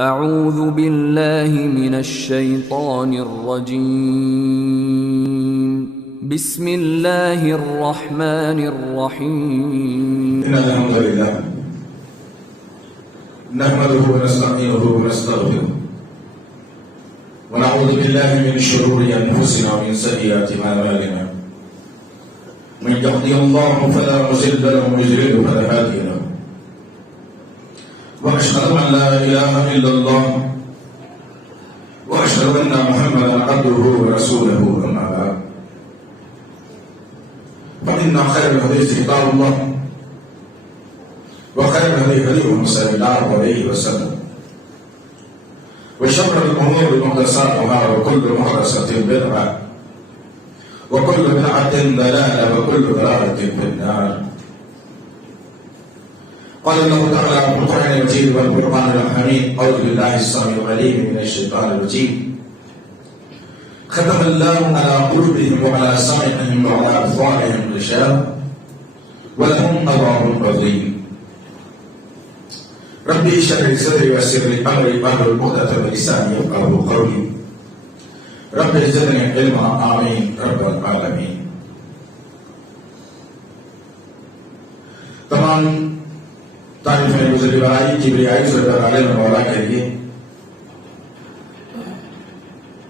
اعوذ باللہ من الشیطان الرجیم بسم اللہ الرحمن الرحیم ان الحمد للہ نحمده ونستعینه ونستغفره ونعوذ باللہ من شرور انفسنا ومن سیئات اعمالنا من يهده الله فلا مضل له ومن يضلل فلا هادي له واشهد ان لا اله الا الله واشهد ان محمدا عبده ورسوله اما بعد فان خير الحديث كتاب الله وخير الهدي هدي محمد صلى الله عليه وسلم وشر الامور محدثاتها وكل محدثه بدعه وكل بدعه ضلاله وكل ضلاله في النار. قال الله تعالى في القرآن المجيد والقرآن الحميد أعوذ بالله السميع العليم من الشيطان الرجيم ختم الله على قلوبهم وعلى سمعهم وعلى أبصارهم غشاوة ولهم عذاب عظيم. ربي اشرح لي صدري ويسر لي أمري واحلل عقدة من لساني يفقهوا قولي رب زدني علما آمين رب العالمين. تمام تعریف میں گزری برائی کبریائی سرور عالم مولا کے لیے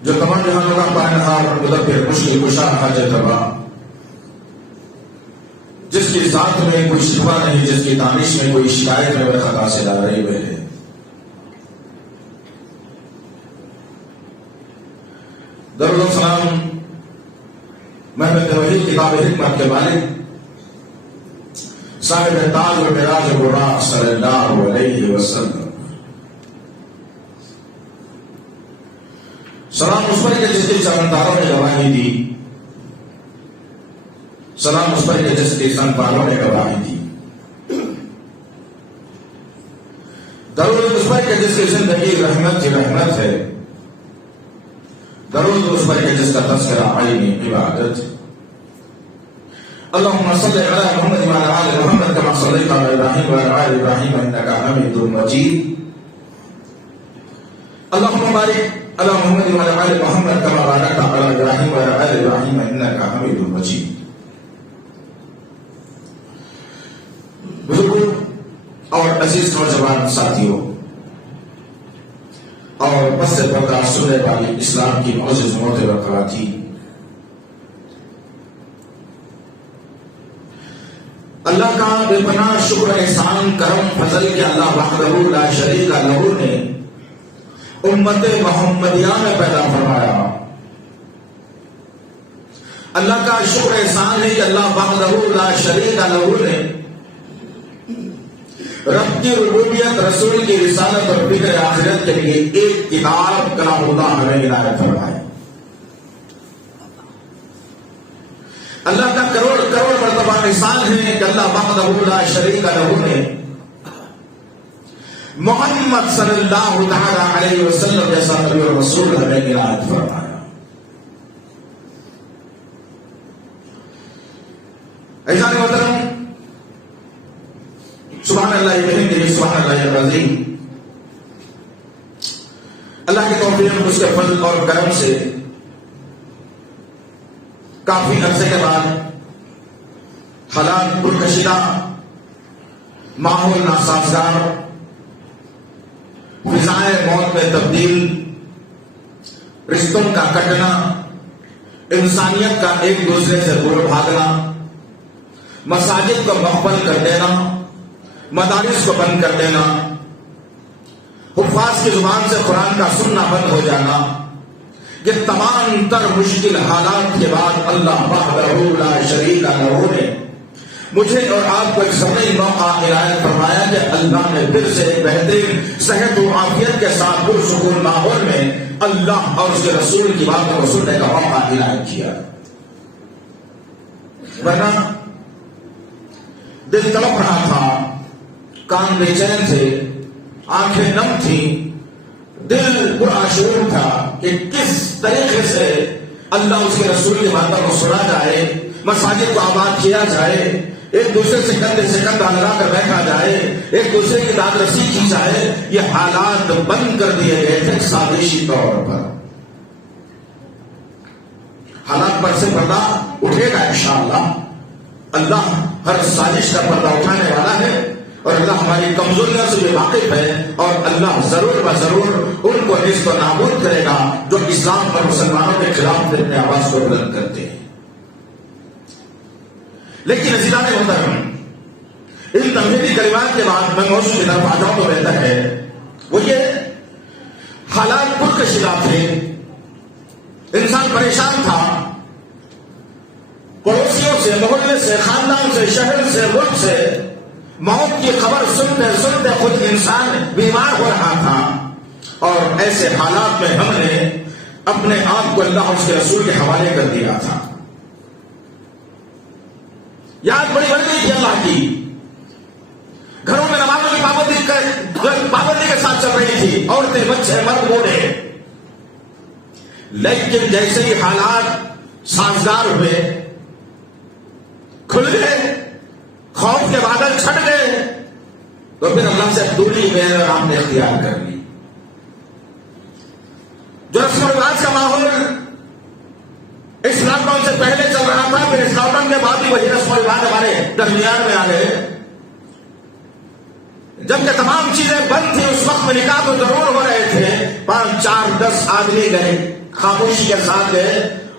جو تمام جہانوں کا پائنہار مدبر مشکل کشا حاجت روا، جس کی ذات میں کوئی شکوہ نہیں، جس کی دانش میں کوئی شکایت میں خطا سے لا رہی ہوئے ہے. درود و سلام محمد توحید کتاب حکمت کے مالک صاحب تاج و معراج براق صلی اللہ علیہ وسلم. سلام اس پر کہ جس کی چمنتاروں نے گواہی دی، سلام اس پر کہ جس کی سنتاروں نے گواہی دی، درود اس پر کہ جس کی زندگی رحمت کی رحمت ہے، درود اس پر کہ جس کا تذکرہ عین عبادت. اللهم صل على محمد وعلى آل محمد كما صليت على إبراهيم وعلى آل إبراهيم إنك حميد مجيد. اللهم بارك على محمد وعلى آل محمد كما باركت على إبراهيم وعلى آل إبراهيم إنك حميد مجيد. بزرگوں اور عزیز نوجوان ساتھیوں اور بس سے پردہ سننے والی اسلام کی معزز محترم خواتین، اللہ کا بے پناہ شکر احسان کرم فضل کہ اللہ وحدہ لا شریک لہ نے امت محمدیہ میں پیدا فرمایا. اللہ کا شکر احسان ہے کہ اللہ وحدہ لا شریک لہ نے رب کی ربوبیت، رسول کی رسالت اور فکر آخرت کے لیے ایک کتاب کلام اللہ ہمیں عنایت فرمائی. اللہ کا کروڑ کروڑ مرتبہ احسان ہے کہ اللہ وحدہ لا شریک لہ نے محمد صلی اللہ تعالی علیہ وسلم جیسا نبی اور رسول ہمیں عنایت فرمایا. عزیزان محترم، سبحان اللہ بحمدہ سبحان اللہ العظیم. اللہ کی توفیق، اس کے فضل اور کرم سے کافی عرصے کے بعد حالات پرکشیدہ، ماحول ناسازگار، فضائے موت میں تبدیل، رشتوں کا کٹنا، انسانیت کا ایک دوسرے سے دور بھاگنا، مساجد کو مقفل کر دینا، مدارس کو بند کر دینا، حفاظ کی زبان سے قرآن کا سننا بند ہو جانا، یہ تمام تر مشکل حالات کے بعد اللہ وحدہ لا شریک لہ نے مجھے اور آپ کو ایک سمعی موقع عنایت فرمایا کہ اللہ نے پھر سے ایک بہترین صحت و عافیت کے ساتھ پرسکون ماحول میں اللہ اور اس کے رسول کی باتوں کو سننے کا موقع عنایت کیا. ورنہ دل تڑپ رہا تھا، کان بے چین تھے، آنکھیں نم تھیں، دل پرآشور تھا کہ کس طریقے سے اللہ اس کے رسول کی باتوں کو سنا جائے، مساجد کو آباد کیا جائے، ایک دوسرے سے کندھے سے کندھا لگا کر بیٹھا جائے، ایک دوسرے کی داد رسی کی جائے، یہ حالات بند کر دیے گئے تھے سازشی طور پر۔ حالات پر سے پردہ اٹھے گا انشاءاللہ۔ اللہ ہر سازش کا پردہ اٹھانے والا ہے، اور اللہ ہماری کمزوریوں سے بھی واقف ہے، اور اللہ ضرور ضرور ان کو نیست و نابود کرے گا جو اسلام اور مسلمانوں کے خلاف اپنے آواز کو بلند کرتے ہیں۔ لیکن عزیزان محترم، ان تمہیدی کلمات کے بعد میں موضوع کی طرف آ جاؤں تو بہتر ہے۔ وہ یہ حالات پرکشیدہ تھے، انسان پریشان تھا، پڑوسیوں سے، محلے سے، خاندان سے، شہر سے، ملک سے موت کی خبر سنتے سنتے خود انسان بیمار ہو رہا تھا، اور ایسے حالات میں ہم نے اپنے آپ کو اللہ اور اس کے رسول کے حوالے کر دیا تھا۔ یاد بڑی بڑھ گئی تھی اللہ کی، گھروں میں نمازوں کی پابندی کے ساتھ چل رہی تھی، عورتیں، بچے، مرد، بوڑھے۔ لیکن جیسے ہی حالات سازگار ہوئے، کھل گئے، خوف کے بادل چھٹ گئے، تو پھر اللہ سے دوری میں آپ نے اختیار کر لی۔ جو رسم و رواج کا ماحول اس لاک ڈاؤن سے پہلے چل رہا تھا، پھر اس لاک ڈاؤن کے بعد بھی وہی رسم و رواج ہمارے درمیان میں آ گئے۔ جبکہ تمام چیزیں بند تھیں، اس وقت میں نکاح تو ضرور ہو رہے تھے، 5، 4، 10 آدمی گئے، خاموشی کے ساتھ گئے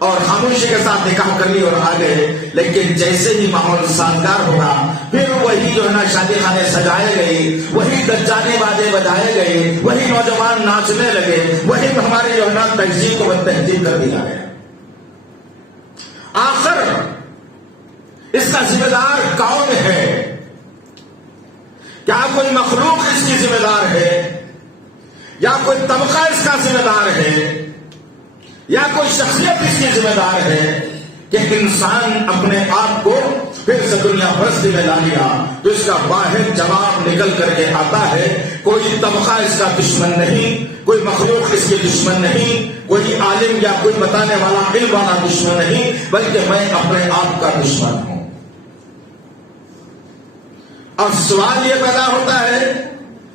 اور خاموشی کے ساتھ نکاح کر لی اور آ گئے۔ لیکن جیسے ہی ماحول سازگار ہوگا، پھر وہی جو ہے نا شادی خانے سجائے گئے، وہی دجانے بازے بجائے گئے، وہی نوجوان ناچنے لگے، وہی ہمارے جو ہے نا تہذیب کو تہذیب کر دیا گیا۔ آخر اس کا ذمہ دار کون ہے؟ کیا کوئی مخلوق اس کی ذمہ دار ہے، یا کوئی طبقہ اس کا ذمہ دار ہے، یا کوئی شخصیت اس کی ذمہ دار ہے کہ انسان اپنے آپ کو پھر سے دنیا پرستی میں لا لیا؟ تو اس کا واحد جواب نکل کر کے آتا ہے، کوئی طبقہ اس کا دشمن نہیں، کوئی مخلوق اس کے دشمن نہیں، کوئی عالم یا کوئی بتانے والا علم والا دشمن نہیں، بلکہ میں اپنے آپ کا دشمن ہوں۔ اب سوال یہ پیدا ہوتا ہے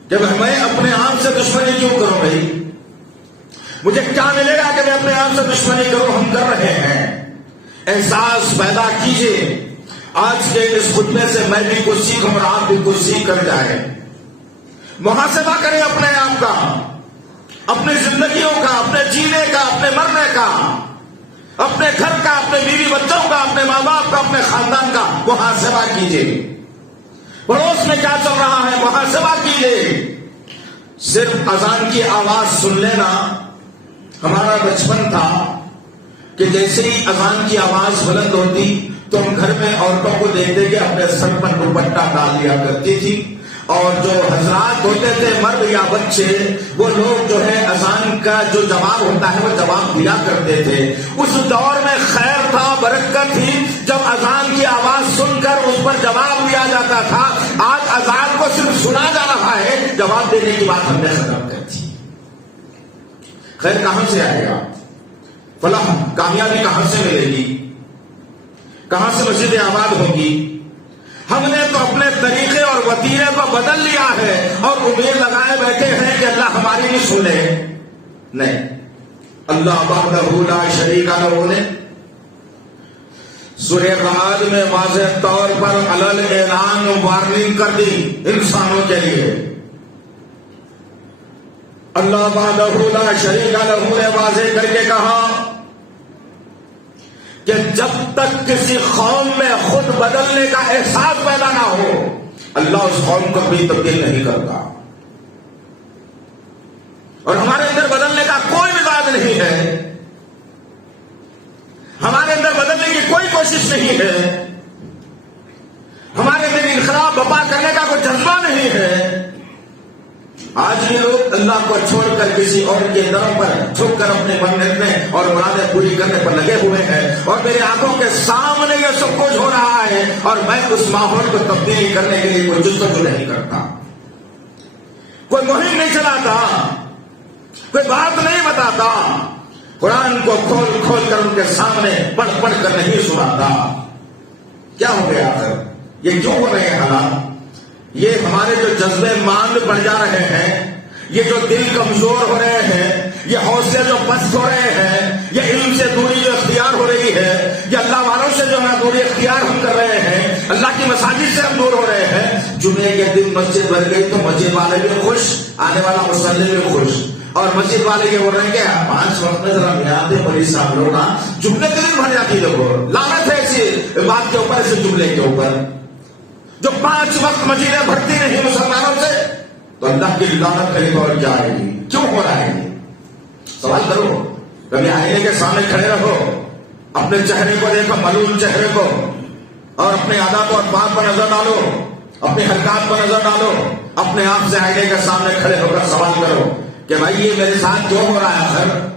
کہ میں اپنے آپ سے دشمنی کیوں کروں بھائی؟ مجھے کیا ملے گا کہ میں اپنے آپ سے دشمنی کروں؟ ہم کر رہے ہیں۔ احساس پیدا کیجئے، آج کے اس خطبے سے میں بھی کچھ سیکھوں اور آپ بھی کچھ سیکھ کر جائیں۔ محاسبہ کریں اپنے آپ کا، اپنی زندگیوں کا، اپنے جینے کا، اپنے مرنے کا، اپنے گھر کا، اپنے بیوی بچوں کا، اپنے ماں باپ کا، اپنے خاندان کا محاسبہ کیجئے۔ پڑوس میں کیا چل رہا ہے محاسبہ کیجئے۔ صرف اذان کی آواز سن لینا، ہمارا بچپن تھا کہ جیسے ہی اذان کی آواز بلند ہوتی تو ہم گھر میں عورتوں کو دیکھتے کہ اپنے سر پر دوپٹہ ڈال لیا کرتی تھی، اور جو حضرات ہوتے تھے مرد یا بچے، وہ لوگ جو ہے اذان کا جو جواب ہوتا ہے وہ جواب دیا کرتے تھے۔ اس دور میں خیر تھا، برکت تھی، جب اذان کی آواز سن کر اس پر جواب دیا جاتا تھا۔ آج اذان کو صرف سنا جا رہا ہے، جواب دینے کی بات ہم نے ختم کر دی۔ خیر کہاں سے آئے گا؟ فلاح کامیابی کہاں سے ملے گی؟ کہاں سے مسجد آباد ہوگی؟ ہم نے تو اپنے طریقے اور وتیرے کو بدل لیا ہے اور امید لگائے بیٹھے ہیں کہ اللہ ہماری بھی سنے۔ نہیں، اللہ وحدہ لا شریک لہ نے سورہ رعد میں واضح طور پر علل اعلان وارننگ کر دی انسانوں کے لیے۔ اللہ وحدہ لا شریک لہ نے واضح کر کے کہا کہ جب تک کسی قوم میں خود بدلنے کا احساس پیدا نہ ہو، اللہ اس قوم کو بھی تبدیل نہیں کرتا۔ اور ہمارے اندر بدلنے کا کوئی مزاج نہیں ہے، ہمارے اندر بدلنے کی کوئی کوشش نہیں ہے، ہمارے اندر انقلاب برپا کرنے کا کوئی جذبہ نہیں ہے۔ آج یہ لوگ اللہ کو چھوڑ کر کسی اور کے دروں پر چھپ کر اپنے منتیں اور مرادیں پوری کرنے پر لگے ہوئے ہیں، اور میری آنکھوں کے سامنے یہ سب کچھ ہو رہا ہے، اور میں اس ماحول کو تبدیل کرنے کے لیے کوئی جستجو نہیں کرتا، کوئی مہم نہیں چلاتا، کوئی بات نہیں بتاتا، قرآن کو کھول کھول کر ان کے سامنے پڑھ پڑھ کر نہیں سناتا۔ کیا ہو گیا آخر؟ یہ کیوں ہو رہے ہیں حالات؟ یہ ہمارے جو جذبے ماند پڑ جا رہے ہیں، یہ جو دل کمزور ہو رہے ہیں، یہ حوصلے جو پست ہو رہے ہیں، یہ علم سے دوری جو اختیار ہو رہی ہے، یہ اللہ والوں سے جو ہے دوری اختیار ہم کر رہے ہیں، اللہ کی مساجد سے ہم دور ہو رہے ہیں۔ جمعے کے دن مسجد بھر گئی تو مسجد والے بھی خوش، آنے والا مصلی بھی خوش، اور مسجد والے یہ بول رہے ہیں کہ 5 وقت میں ذرا میاد مولوی صاحب لوگ جمعے کے دن بھر جاتی لوگوں، لعنت ہے ایسی بات کے اوپر، ایسے جملے کے اوپر جو 5 وقت مسجدیں بھرتی نہیں مسلمانوں سے، تو اللہ کی لعنت کہیں اور جائے گی۔ کیوں ہو رہا ہے یہ؟ سوال کرو، کبھی آئینے کے سامنے کھڑے رہو، اپنے چہرے کو دیکھو، ملول چہرے کو، اور اپنے عادات و اطباق پر نظر ڈالو، اپنی حرکات پر نظر ڈالو، اپنے آپ سے آئینے کے سامنے کھڑے ہو کر سوال کرو کہ بھائی یہ میرے ساتھ کیوں ہو رہا ہے؟ آخر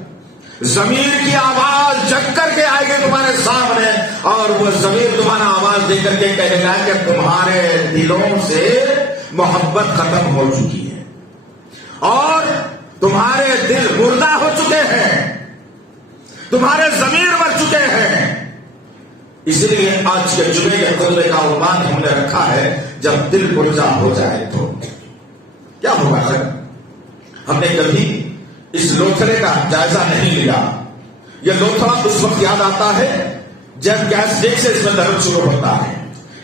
ضمیر کی آواز جگ کر کے آئے گی تمہارے سامنے، اور وہ ضمیر تمہارا آواز دے کر کے کہے گا کہ تمہارے دلوں سے محبت ختم ہو چکی ہے اور تمہارے دل مردہ ہو چکے ہیں، تمہارے ضمیر مر چکے ہیں۔ اسی لیے آج کے جمعے کے خطبے کا عنوان ہم نے رکھا ہے جب دل مردہ ہو جائے تو کیا ہوگا؟ ہم نے کبھی اس لوتھڑے کا جائزہ نہیں لیا۔ یہ لوتھڑا اس وقت یاد آتا ہے جب گیس لیک سے اس میں درد شروع ہوتا ہے،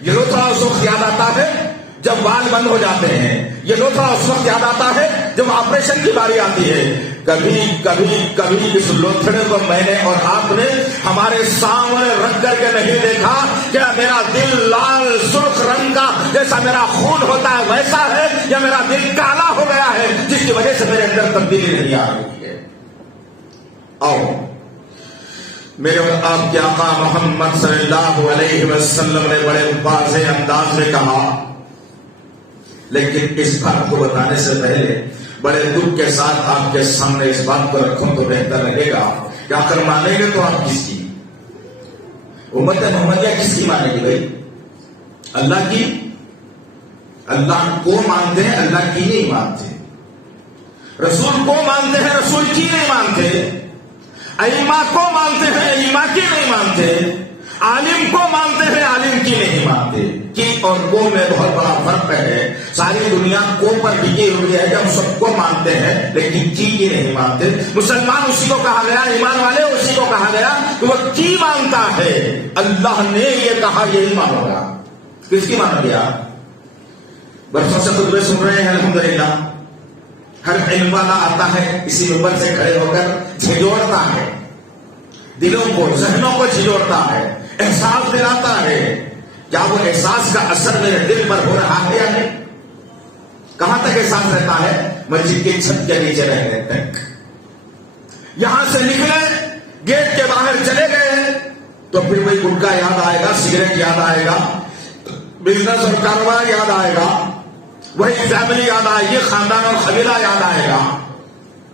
یہ لوتھڑا اس وقت یاد آتا ہے جب وال بند ہو جاتے ہیں، یہ لوتھڑا اس وقت یاد آتا ہے جب آپریشن کی باری آتی ہے۔ کبھی کبھی کبھی اس لوتھڑے کو میں نے اور آپ نے ہمارے سامنے رکھ کر کے نہیں دیکھا کہ میرا دل لال سرخ رنگ کا جیسا میرا خون ہوتا ہے ویسا ہے، یا میرا دل کالا ہو گیا ہے جس کی وجہ سے میرے اندر تبدیلی نہیں آ رہی ہے۔ آؤ، میرے اور آپ کے آقا محمد صلی اللہ علیہ وسلم نے بڑے واضح انداز میں کہا، لیکن اس بات کو بتانے سے پہلے بڑے دکھ کے ساتھ آپ کے سامنے اس بات کو رکھوں تو بہتر رہے گا کہ آخر مانیں گے تو آپ کس کی؟ امت محمدیہ کس کی مانے گی بھائی؟ اللہ کی؟ اللہ کو مانتے ہیں، اللہ کی نہیں مانتے۔ رسول کو مانتے ہیں، رسول کی نہیں مانتے۔ ائمہ کو مانتے ہیں، ائمہ کی نہیں مانتے۔ عالم کو مانتے ہیں، عالم کی نہیں مانتے۔ کی اور کو میں بہت بڑا فرق ہے۔ ساری دنیا کو پر ٹکی ہوئی ہے کہ ہم سب کو مانتے ہیں لیکن کی نہیں مانتے۔ مسلمان اسی کو کہا گیا، ایمان والے اسی کو کہا گیا کہ وہ کی مانتا ہے۔ اللہ نے یہ کہا یہی مانو گا۔ کس کی مان گیا؟ برسوں سے خطبے سن رہے ہیں الحمدللہ، ہر علم والا آتا ہے اسی اوپر سے کھڑے ہو کر جھنجھوڑتا ہے، دلوں کو ذہنوں کو جھنجھوڑتا ہے، احساس دلاتا ہے۔ کیا وہ احساس کا اثر میرے دل پر ہو رہا ہے یا نہیں؟ کہاں تک احساس رہتا ہے؟ مسجد کی چھت کے نیچے رہنے تک۔ یہاں سے نکلے، گیٹ کے باہر چلے گئے تو پھر وہی گٹکا یاد آئے گا، سگریٹ یاد آئے گا، بزنس اور کاروبار یاد آئے گا، وہی فیملی یاد آئے گی، خاندان اور قبیلہ یاد آئے گا۔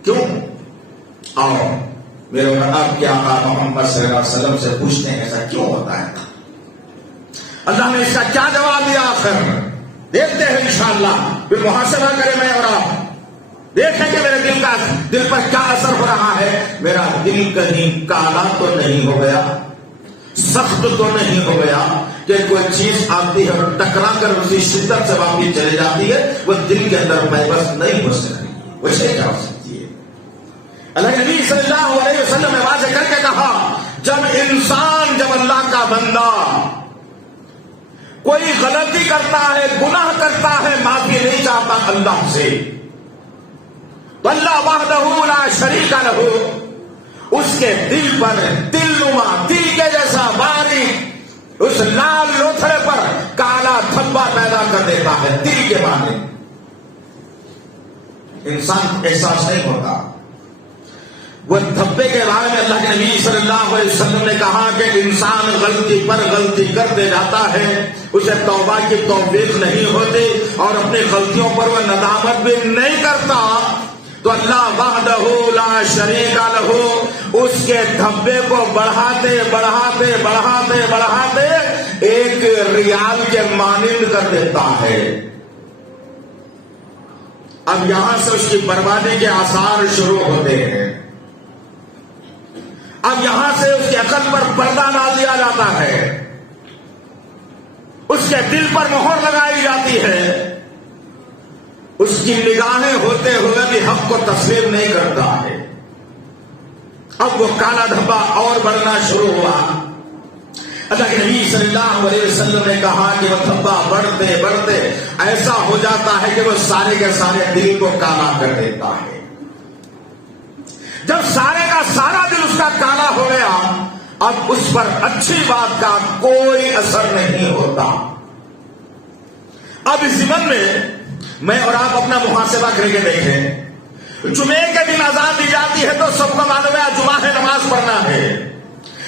کیوں؟ آؤ میرے اور آپ کے آقا محمد صلی اللہ علیہ وسلم سے پوچھتے ہیں ایسا کیوں ہوتا ہے؟ اللہ نے اس کا کیا جواب دیا؟ آخر دیکھتے ہیں انشاءاللہ، پھر محاسبہ کریں میں اور آپ، دیکھیں کہ میرے دل پر کیا اثر ہو رہا ہے۔ میرا دل کہیں کالا تو نہیں ہو گیا، سخت تو نہیں ہو گیا کہ کوئی چیز آتی ہے اور ٹکرا کر اسی شدت سے واپس چلے جاتی ہے، وہ دل کے اندر محبت نہیں ہو سکتی، ویسے کیا ہو سکتی ہے؟ اللہ نبی صلی اللہ علیہ وسلم نے واضح کر کے کہا، جب اللہ کا بندہ کوئی غلطی کرتا ہے، گناہ کرتا ہے، معافی نہیں چاہتا اللہ سے، تو اللہ وحدہ لا شریک لہ اس کے دل پر دل نما، دل کے جیسا باریک اس لال لوتھڑے پر کالا دھبا پیدا کر دیتا ہے۔ دل کے بارے انسان احساس نہیں ہوتا۔ وہ دھبے کے بارے میں اللہ کے نبی صلی اللہ علیہ وسلم نے کہا کہ انسان غلطی پر غلطی کرتے جاتا ہے، اسے توبہ کی توفیق نہیں ہوتی اور اپنی غلطیوں پر وہ ندامت بھی نہیں کرتا، تو اللہ وحدہ لا شریک لہ اس کے دھبے کو بڑھاتے بڑھاتے بڑھاتے بڑھاتے ایک ریال کے مانند کر دیتا ہے۔ اب یہاں سے اس کی بربادی کے آثار شروع ہوتے ہیں۔ اب یہاں سے اس کی عقل پر پردہ ڈال دیا جاتا ہے، اس کے دل پر مہر لگائی جاتی ہے، اس کی نگاہیں ہوتے ہوئے بھی حق کو تسلیم نہیں کرتا ہے۔ اب وہ کالا دھبا اور بڑھنا شروع ہوا۔ اللہ کے نبی صلی اللہ علیہ وسلم نے کہا کہ وہ دھبا بڑھتے بڑھتے ایسا ہو جاتا ہے کہ وہ سارے کے سارے دل کو کالا کر دیتا ہے۔ جب سارے کا سارا دل اس کا کالا ہو گیا، اب اس پر اچھی بات کا کوئی اثر نہیں ہوتا۔ اب اس زمن میں اور آپ اپنا محاسبہ کر کے دیکھیں، جمعے کے دن اذان دی جاتی ہے تو سب کو معلوم ہے جمعہ ہے، نماز پڑھنا ہے،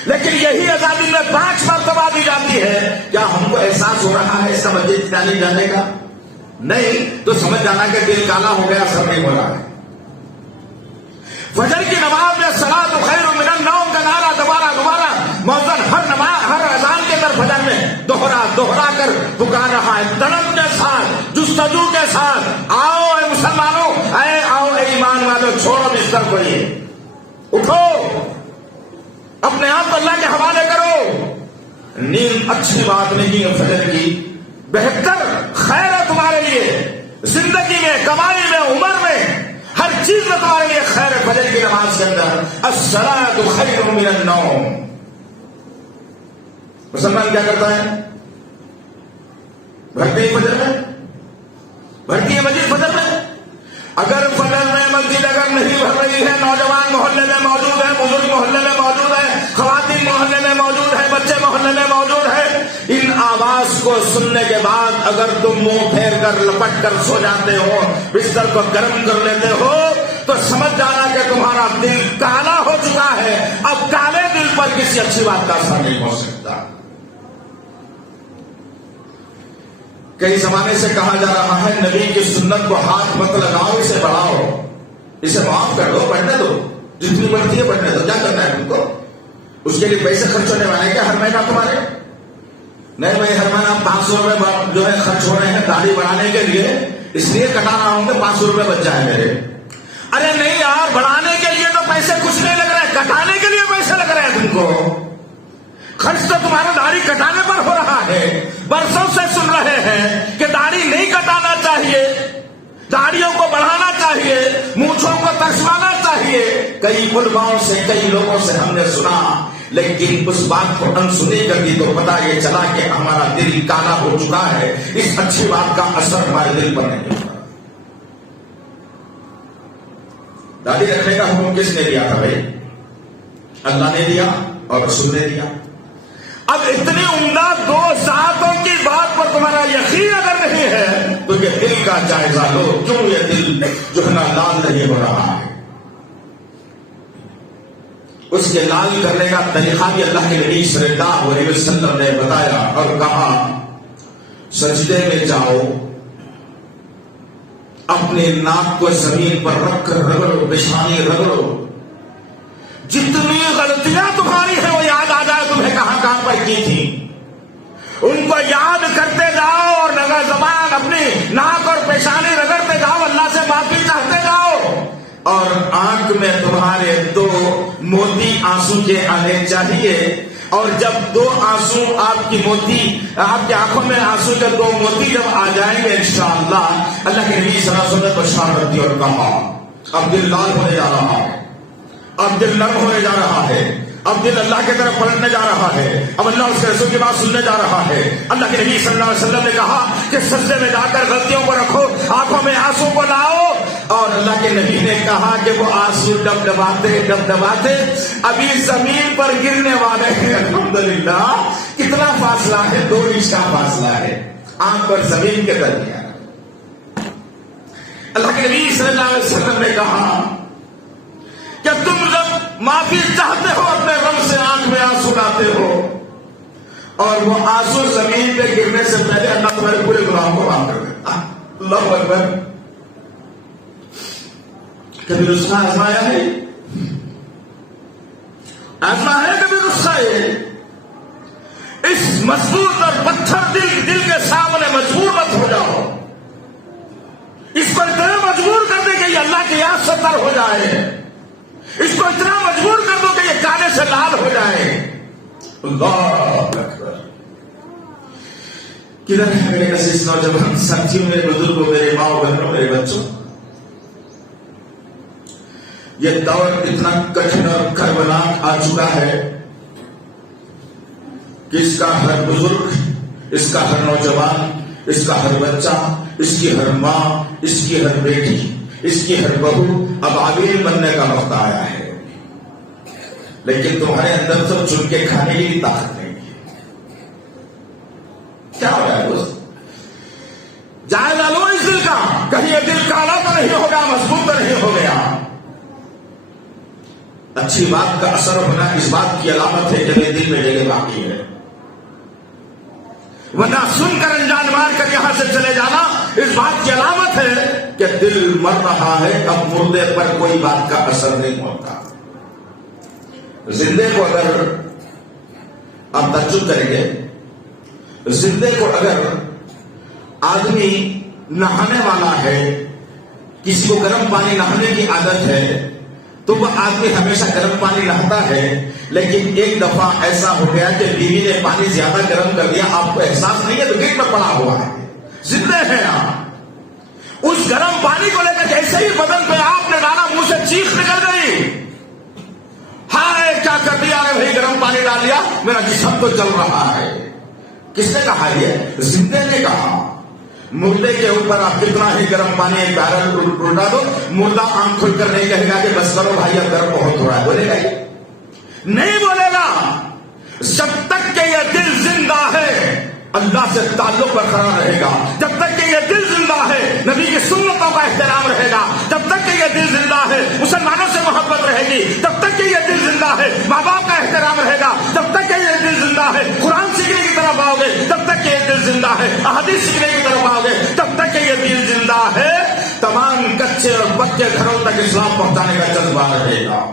لیکن یہی اذان دن میں 5 مرتبہ دی جاتی ہے۔ کیا ہم کو احساس ہو رہا ہے اس کا مسجد جانے کا؟ نہیں، تو سمجھ جانا کہ دل کالا ہو گیا، اثر نہیں ہو رہا ہے۔ فجر کی نماز میں صلاۃ خیر من النوم کا نعرہ دوبارہ مؤذن ہر اذان کے اندر فجر میں دوہرا کر پکار رہا ہے، تڑپ کے ساتھ، جستجو کے ساتھ، آؤ اے مسلمانوں، آؤ اے ایمان والو، چھوڑو بستر کو، یہ اٹھو، اپنے آپ کو اللہ کے حوالے کرو۔ نیند اچھی بات نہیں ہے فجر کی، بہتر خیر ہے تمہارے لیے، زندگی میں، کمائی میں، عمر میں، ہر چیز میں تمہارے لیے خیر ہے۔ فجر کی نماز کے اندر الصلاۃ خیر من النوم۔ مسلمان کیا کرتا ہے؟ بھرتی ہے فجر میں، بھرتی ہے مسجد فجر میں۔ اگر فجر میں مسجد اگر نہیں بھر رہی ہے، نوجوان محلے میں موجود ہے، بزرگ محلے میں موجود ہے، خواتین محلے میں موجود ہے، بچے محلے میں موجود ہے، ان آواز کو سننے کے بعد اگر تم منہ پھیر کر لپٹ کر سو جاتے ہو، بستر کو گرم کر لیتے ہو، تو سمجھ جانا کہ تمہارا دل کالا ہو چکا ہے۔ اب کالے دل پر کسی اچھی بات کا اثر نہیں ہو سکتا۔ کئی زمانے سے کہا جا رہا ہے نبی کی سنت کو ہاتھ مت لگاؤ، اسے بڑھاؤ، اسے معاف کر دو، پڑھنے دو، جتنی بڑھتی ہے پڑھنے دو، کیا کرنا ہے تم کو؟ اس کے لیے پیسے خرچ ہونے والے کیا ہر مہینہ تمہارے؟ نہیں بھائی، ہر مہینہ 500 روپے جو ہے خرچ ہو رہے ہیں داڑھی بڑھانے کے لیے، اس لیے کٹا رہا ہوں کہ 500 روپے بچ جائے میرے۔ ارے نہیں یار، بڑھانے کے لیے تو پیسے کچھ نہیں لگ رہے، کٹانے کے لیے پیسے لگ رہے ہیں تم کو۔ خرچ تو تمہارا داڑھی کٹانے پر ہو رہا ہے۔ برسوں سے سن رہے ہیں کہ داڑھی نہیں کٹانا چاہیے، داڑھیوں کو بڑھانا چاہیے، مونچھوں کو ترشوانا چاہیے۔ کئی علماءوں سے، کئی لوگوں سے ہم نے سنا، لیکن اس بات کو انسنی کر دی تو پتا یہ چلا کہ ہمارا دل کالا ہو چکا ہے، اس اچھی بات کا اثر ہمارے دل پر نہیں ہوتا۔ داڑھی رکھنے کا حکم کس نے دیا تھا بھائی؟ اللہ نے دیا اور رسول نے دیا۔ اب اتنی عمدہ دو ذاتوں کی بات پر تمہارا یقین اگر نہیں ہے تو یہ دل کا جائزہ لو، کیوں یہ دل جو ہے نا لال نہیں ہو رہا ہے۔ اس کے لال کرنے کا طریقہ بھی اللہ کے نبی صلی اللہ علیہ وسلم نے بتایا اور کہا سجدے میں جاؤ، اپنے ناک کو زمین پر رکھ کر رگڑو، پیشانی رگڑو، جتنی غلطیاں تمہاری ہیں وہ یاد آ جائے تمہیں کہاں کہاں پر کی تھی، ان کو یاد کرتے جاؤ اور نگہ زبان اپنی ناک اور پیشانی رگڑتے جاؤ، اللہ سے معافی چاہتے جاؤ، اور آنکھ میں تمہارے 2 موتی آنسو کے آنے چاہیے، اور جب 2 آنسو آپ کی آنکھوں میں آنسو کے 2 موتی جب آ جائیں گے انشاءاللہ، اللہ کے نبی صلی اللہ علیہ وسلم نے بشارت دی اور کہا اب دل لال ہونے جا رہا ہے، اب دل نرم ہونے جا رہا ہے، اب دل اللہ کی طرف پلٹنے جا رہا ہے، اب اللہ اس کے رسول کی بات سننے جا رہا ہے۔ اللہ کے نبی صلی اللہ علیہ وسلم نے کہا کہ سجدے میں جا کر غلطیوں کو رکھو، آنکھوں میں آنسو کو لاؤ، اور اللہ کے نبی نے کہا کہ وہ آنسو ڈبڈباتے ابھی زمین پر گرنے والے ہیں۔ الحمدللہ کتنا فاصلہ ہے، 2 انچ کا فاصلہ ہے آنکھ اور زمین کے درمیان۔ اللہ کے نبی صلی اللہ علیہ وسلم نے کہا کہ تم جب معافی چاہتے ہو اپنے رب سے آنکھ میں آنسو لاتے ہو، اور وہ آنسو زمین پہ گرنے سے پہلے اللہ تمہارے پورے گناہوں کو معاف کر دیتا۔ اللہ اکبر۔ کبھی نسخہ آزمایا ہے؟ آزمایا ہے کبھی نسخہ؟ اس مضبوط اور پتھر دل کے سامنے مجبور مت ہو جاؤ، اس کو اتنا مجبور کر دے کہ یہ اللہ کی یاد سے تر ہو جائے، اس کو اتنا مجبور کر دو کہ یہ کالے سے لال ہو جائے۔ اللہ اکبر۔ کدھر ہے میرے عزیز نوجوان ساتھیوں، میرے بزرگوں، میرے ماں بہنوں، میرے بچوں؟ یہ دور اتنا کٹھن اور کربناک آ چکا ہے کہ اس کا ہر بزرگ، اس کا ہر نوجوان، اس کا ہر بچہ، اس کی ہر ماں، اس کی ہر بیٹی، اس کی ہر بہو اب عابد بننے کا وقت آیا ہے، لیکن تمہارے اندر تو چن کے کھانے کی بھی طاقت نہیں ہے۔ کیا ہو رہا ہے دوست؟ جائزہ لو اس دل کا، کہیں یہ دل کالا تو نہیں ہو گیا، مضبوط تو نہیں ہو گیا۔ اچھی بات کا اثر ہونا اس بات کی علامت ہے کہ دل میں جگہ باقی ہے، ورنہ سن کر انجان مار کر یہاں سے چلے جانا اس بات کی علامت ہے کہ دل مر رہا ہے، اب مردے پر کوئی بات کا اثر نہیں ہوتا۔ زندے کو اگر آپ تعجب کریں گے، زندے کو اگر آدمی نہانے والا ہے، کسی کو گرم پانی نہانے کی عادت ہے تو وہ آدمی ہمیشہ گرم پانی نہاتا ہے، لیکن ایک دفعہ ایسا ہو گیا کہ بیوی نے پانی زیادہ گرم کر دیا، آپ کو احساس نہیں ہے تو گیٹ میں پڑا ہوا ہے، زندے ہیں آپ۔ اس گرم پانی کو لے کر جیسے ہی بدن پہ آپ نے ڈالا منہ سے چیخ نکل گئی، ہائے کیا کر دیا ہے بھائی، گرم پانی ڈال دیا، میرا جسم تو جل رہا ہے۔ کس نے کہا؟ یہ زندے نے کہا۔ مردے کے اوپر آپ کتنا ہی گرم پانی ایک بیرل الٹا دو، مردہ آنکھ کھل کر نہیں کہے گا کہ بس کرو بھائی اب گرم بہت ہو رہا ہے، بولے گا یہ؟ نہیں بولے گا۔ جب تک کہ یہ دل زندہ ہے اللہ سے تعلق برقرار رہے گا، جب تک کہ یہ دل زندہ ہے نبی کی سنتوں کا احترام رہے گا، جب تک کہ یہ دل زندہ ہے مسلمانوں سے محبت رہے گی، جب تک کہ یہ دل زندہ ہے ماں باپ کا احترام رہے گا، جب تک کہ یہ دل زندہ ہے قرآن سیکھنے کی طرف آؤ گے، جب تک کہ یہ دل زندہ ہے احادیث سیکھنے کی طرف آؤ گے، جب تک کہ یہ دل زندہ ہے تمام کچے اور پکے گھروں تک اسلام پہنچانے کا جذبہ رہے گا۔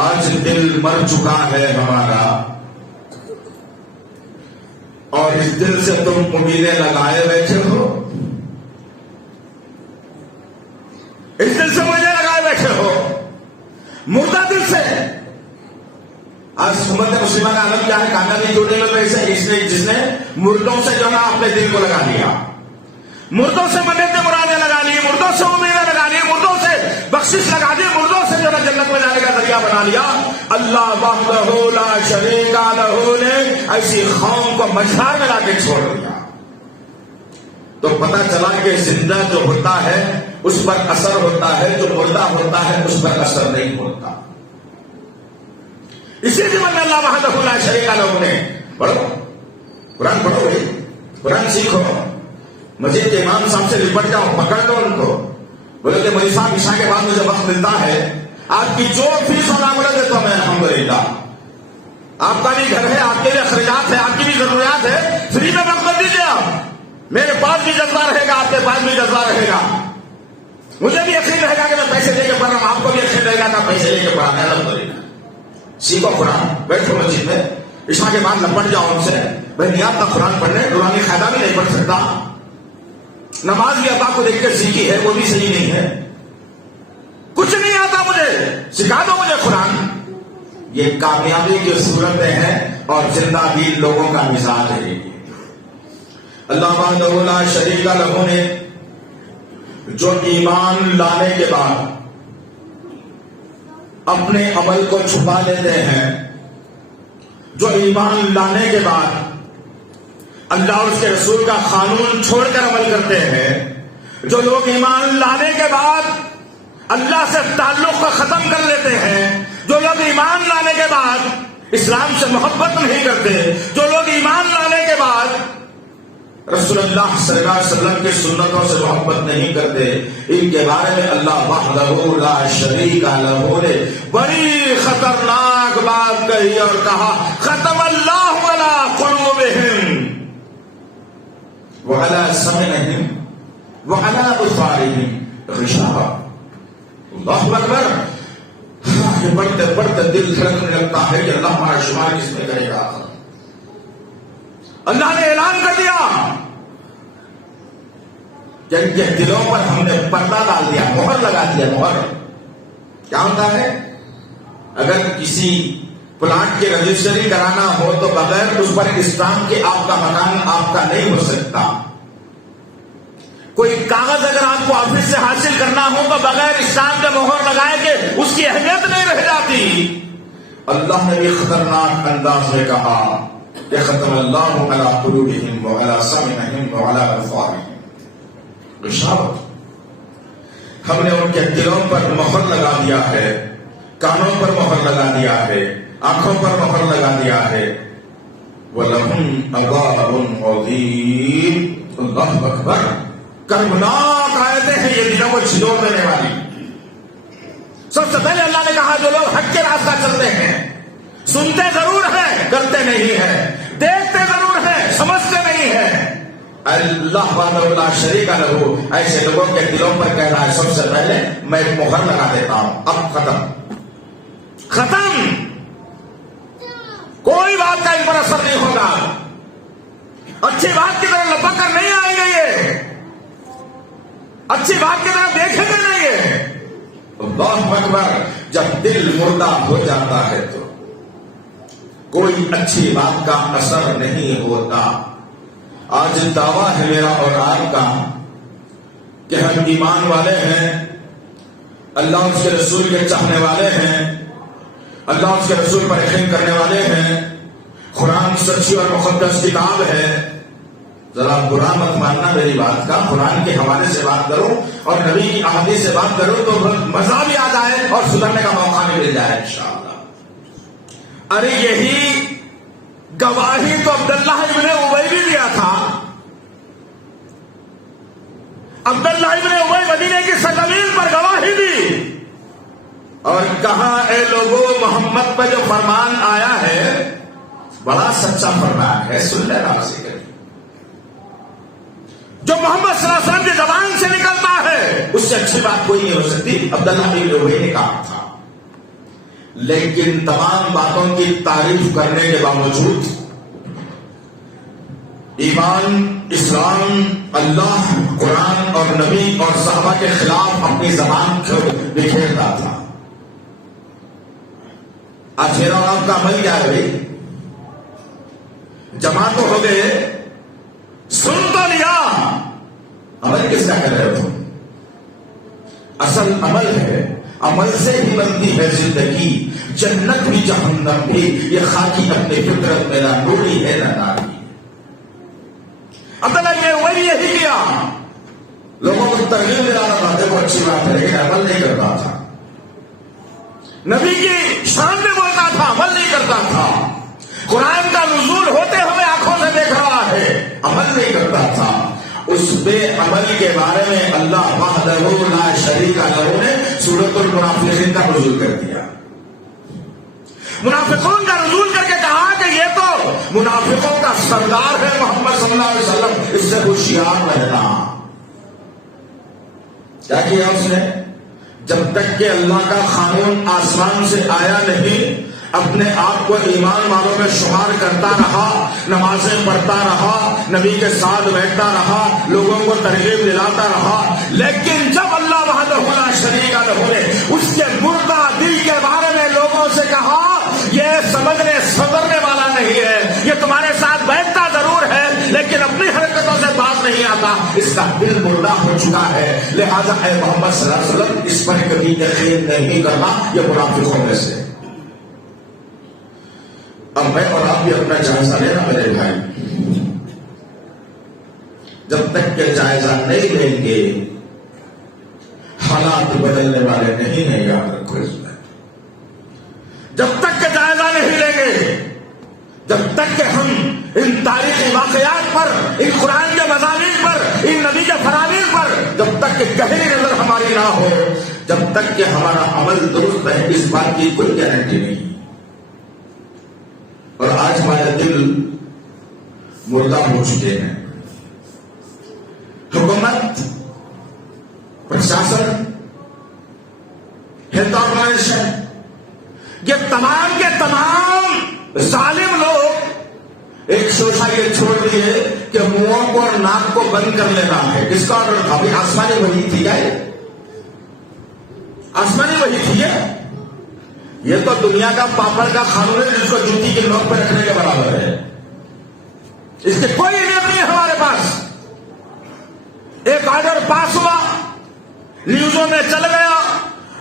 آج دل مر چکا ہے ہمارا، اور اس دل سے تم امیدیں لگائے بیٹھے ہو، اس دل سے امیدیں لگائے بیٹھے ہو، مردہ دل سے۔ آج امت مسلمہ کا عالم کیا ہے؟ کامیابی جوڑنے میں پیسے جس نے مردوں سے جو نا اپنے دل کو لگا لیا، مردوں سے منتیں مرادیں لگا لی، مردوں سے امیدیں لگا لی، مردوں سے بخشش لگا دی، مردوں سے جو نا جنت میں جانے کا ذریعہ بنا لیا۔ اللہ وحدہ لا شریک لہ نے ایسی قوم کو مجھار میں لا کے چھوڑ دیا۔ تو پتہ چلا کہ زندہ جو ہوتا ہے اس پر اثر ہوتا ہے، جو مردہ ہوتا ہے اس پر اثر نہیں ہوتا۔ اسی لیے اللہ وحدہ لا شریک لہ نے پڑھو، قرآن پڑھو، قرآن سیکھو، مسجد کے امام صاحب سے لپٹ جاؤ، پکڑ لو ان کو، بولے کہ مجھے صاحب عشاء کے بعد مجھے وقت ملتا ہے، آپ کی جو فیس ہونا بولے دیتا ہوں میں الحمدللہ، آپ کا بھی گھر ہے، آپ کے لیے اخراجات ہے، آپ کی بھی ضروریات ہے، فری میں وقت دیجیے آپ، میرے پاس بھی جذبہ رہے گا، آپ کے پاس بھی جذبہ رہے گا، مجھے بھی یقین رہے گا کہ میں پیسے لے کے پڑھ رہا ہوں، آپ کو بھی یقین رہے گا کہ پیسے لے کے پڑھا ہے۔ الحمدللہ سیکھو قرآن، بیٹھو مسجد میں، عشاء کے بعد لپٹ جاؤ ان سے، بھائی نہیں آتا قرآن پڑھنے، نورانی قاعدہ بھی نہیں پڑھ سکتا، نماز بھی اللہ کو دیکھ کر سیکھی ہے وہ بھی صحیح نہیں ہے، کچھ نہیں آتا مجھے، سکھا دو مجھے قرآن۔ یہ کامیابی کی صورتیں ہیں اور زندہ دل لوگوں کا مثال ہے۔ اللہ وحدہ لا شریک لہ نے جو ایمان لانے کے بعد اپنے عمل کو چھپا لیتے ہیں، جو ایمان لانے کے بعد اللہ اور اس کے رسول کا قانون چھوڑ کر عمل کرتے ہیں، جو لوگ ایمان لانے کے بعد اللہ سے تعلق کو ختم کر لیتے ہیں، جو لوگ ایمان لانے کے بعد اسلام سے محبت نہیں کرتے، جو لوگ ایمان لانے کے بعد رسول اللہ صلی اللہ علیہ وسلم کی سنتوں سے محبت نہیں کرتے، ان کے بارے میں اللہ وحدہ لا شریک لہ نے بڑی خطرناک بات کہی اور کہا ختم اللہ علی قلوبہم وعلی سمعہم وعلی ابصارہم غشاوہ۔ اللہ اکبر، بڑھتے بڑھتے دل دھڑکنے لگتا ہے کہ اللہ ہمارا شمار کس میں کرے گا۔ اللہ نے اعلان کر دیا کہ ان کے دلوں پر ہم نے پردہ ڈال دیا، مہر لگا دیا۔ مہر کیا ہوتا ہے؟ اگر کسی پلاٹ کی رجسٹری کرانا ہو تو بغیر اس پر اسٹامپ کے آپ کا مکان آپ کا نہیں ہو سکتا. کوئی کاغذ اگر آپ کو آفس سے حاصل کرنا ہو تو بغیر اسٹامپ کے مہر لگائے کے اس کی اہمیت نہیں رہ جاتی. اللہ نے بھی خطرناک انداز میں کہا کہ ختم اللہ علی قلوبہم وعلی سمعہم وعلی ابصارہم غشاوۃ. ہم نے ان کے دلوں پر مہر لگا دیا ہے، کانوں پر مہر لگا دیا ہے، آنکھوں پر مہر لگا دیا ہے. وَلَهُمْ عَذَابٌ عَظِيمٌ. اللہ اکبر. کربناک آیتیں ہیں یہ دلوں کو چھلور دینے والی. سب سے پہلے اللہ نے کہا جو لوگ حق کے راستہ چلتے ہیں، سنتے ضرور ہیں کرتے نہیں ہیں، دیکھتے ضرور ہیں سمجھتے نہیں ہیں. اللہ وحدہ لا شریک لہ ایسے لوگوں کے دلوں پر کہہ رہا ہے سب سے پہلے میں ایک مہر لگا دیتا ہوں. اب ختم کوئی بات کا ان پر اثر نہیں ہوگا. اچھی بات کی طرح لپک کر نہیں آئیں گے، یہ اچھی بات کی طرح دیکھیں گے نہیں. یہ اللہ اکبر. جب دل مردہ ہو جاتا ہے تو کوئی اچھی بات کا اثر نہیں ہوتا. آج دعویٰ ہے میرا اور آپ کا کہ ہم ایمان والے ہیں، اللہ اس کے رسول کے چاہنے والے ہیں، اللہ اس کے رسول پر یقین کرنے والے ہیں. قرآن سچی اور مقدس کتاب ہے. ذرا برا مت ماننا میری بات کا. قرآن کے حوالے سے بات کرو اور نبی کی احادیث سے بات کرو تو مزہ بھی آ جائے اور سدھرنے کا موقع بھی مل جائے انشاءاللہ. ارے یہی گواہی تو عبداللہ ابن ابی بھی دیا تھا. عبداللہ ابن ابی مدینے کی سرزمین پر گواہی دی اور کہا اے لوگوں محمد پہ جو فرمان آیا ہے بڑا سچا فرمان ہے، سن لینا سے کر. جو محمد صلی اللہ علیہ وسلم کی زبان سے نکلتا ہے اس سے اچھی بات کوئی نہیں ہو سکتی. عبداللہ ابن ابی نے کہا تھا. لیکن تمام باتوں کی تعریف کرنے کے باوجود ایمان، اسلام، اللہ، قرآن اور نبی اور صحابہ کے خلاف اپنی زبان کو بکھیرتا تھا. آج میرا آپ کا عمل کیا ہے بھائی؟ جمع تو ہو گئے، سن تو لیا، عمل کس کا کر رہے ہو؟ اصل عمل ہے، عمل سے ہی بنتی ہے زندگی. جنت بھی جہنم بھی یہ خاکی اپنے فطرت میں نہ ڈوڑی ہے نہ ناری. عبداللہ نے یہی کیا، لوگوں کو ترغیب دلانا تھا دیکھو اچھی بات ہے لیکن عمل نہیں کرتا تھا. نبی کی شان میں بولتا تھا، عمل نہیں کرتا تھا. قرآن کا نزول ہوتے ہوئے آنکھوں سے دیکھ رہا ہے، عمل نہیں کرتا تھا. اس بے عمل کے بارے میں اللہ وحدہ لا شریک لہ نے سورۃ المنافقین کا نزول کر دیا. منافقون کا نزول کر کے کہا کہ یہ تو منافقوں کا سردار ہے محمد صلی اللہ علیہ وسلم، اس سے ہوشیار رہنا. کیا کیا اس نے؟ جب تک کہ اللہ کا قانون آسمان سے آیا نہیں اپنے آپ کو ایمان والوں میں شمار کرتا رہا، نمازیں پڑھتا رہا، نبی کے ساتھ بیٹھتا رہا، لوگوں کو ترغیب دلاتا رہا. لیکن جب اللہ وحدہ لا شریک لہ نے اس کے مردہ دل کے بارے میں لوگوں سے کہا یہ سمجھنے سنورنے والا نہیں ہے، یہ تمہارے ساتھ بیٹھتا ضرور ہے لیکن اپنی حرکتوں سے بات نہیں آتا، اس کا دل مردہ ہو چکا ہے، لہذا اے محمد صلی اللہ علیہ وسلم اس پر کبھی یقین نہیں کرنا، یہ منافقوں میں سے. اب میں اور آپ بھی اپنا جائزہ لینا میرے بھائی. جب تک کہ جائزہ نہیں لیں گے حالات بدلنے والے نہیں ہیں، یاد رکھو اس میں. جب تک کہ جائزہ نہیں لیں گے، جب تک کہ ہم ان تاریخی واقعات پر، ان قرآن کے مضامین پر، ان نبی کے فرامین پر جب تک کہ گہری نظر ہماری نہ ہو، جب تک کہ ہمارا عمل درست ہے، اس بات کی کوئی گارنٹی نہیں. اور آج ہمارے دل مردہ ہو چکے ہیں. حکومت، پرشاسن، ہیلتھ آرگنائزیشن، یہ تمام کے تمام ظالم لوگ ایک شوشا یہ چھوڑ دیے کہ منہوں کو اور ناک کو بند کر لینا ہے. کس کا آرڈر تھا؟ ابھی آسمانی وحی تھی. آسمانی وحی تھی. یہ تو دنیا کا پاپڑ کا قانون ہے جس کو جوتی کی نوک پہ رکھنے کے برابر ہے. اس کی کوئی اہمیت نہیں ہے ہمارے پاس. ایک آرڈر پاس ہوا, نیوزوں میں چل گیا,